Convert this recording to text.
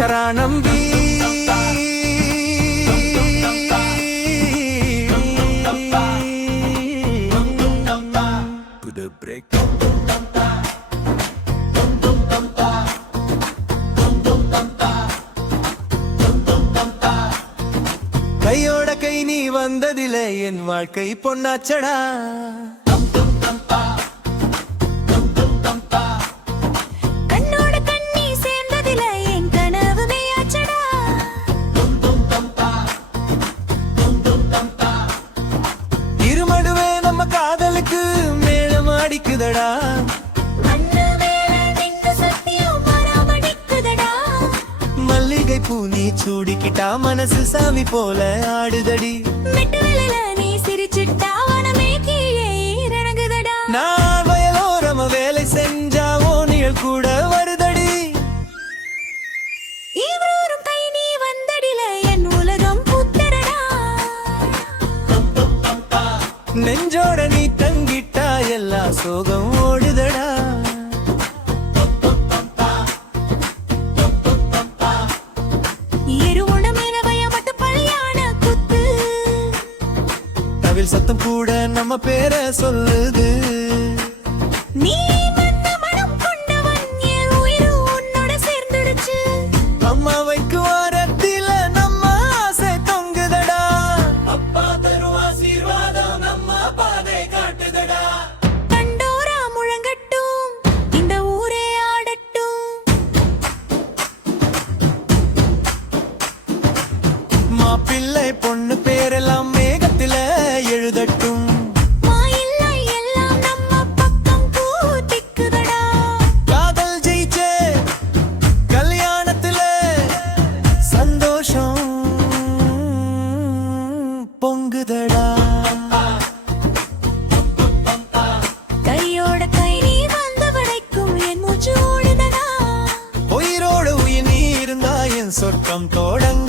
நேச்சரா நம்பி புது பிரேக் கையோட கை நீ வந்ததிலே என் வாழ்க்கை பொன்னாச்சடா கண்ணோட கண்ணி சேர்ந்ததிலே என் கனவு மெய்யாச்சடா இருமடுவே நம்ம காதலுக்கு மேளம் அடிக்குதடா பூ நீ சூடிக்கிட்டா மனசு சாமி போல ஆடுதடி நீ சிரிச்சிட்டா வனமே கீழே இறங்குதடா நான் வயலோரம வேலை செஞ்சா ஓனியல் கூட வருதடி இவரும் கை நீ வந்தடில என் உலகம் புத்தரடா நெஞ்சோட நீ தங்கிட்டா எல்லா சோகம் ஓடுதடா சத்தம் கூட நம்ம பேர சொல்லுது நீ வந்த மனம் கொண்டவன் என் உயிர் உன்னோட சேர்ந்துடுச்சு அம்மா வைக்கு வாரத்தில நம்ம ஆசை தொங்குதடா அப்பா தரும் ஆசீர்வாதம் நம்ம பாதை காட்டுதடா கண்டோரா முழங்கட்டும் இந்த ஊரே ஆடட்டும் மாப்பிள்ளை பொண்ணு பேரெல்லாம் மேகத்தில எழுதட்டும் மாயில்லை எல்லாம் நம்ம பக்கம் கூட்டிக்குதடா காதல் ஜெயிச்சே கல்யாணத்துல சந்தோஷம் பொங்குதடா கையோட கை நீ வந்த வரைக்கும் என் மூச்சு ஓடுதடா உயிரோட உயிர் நீ இருந்தா என் சொர்க்கம் தொடங்க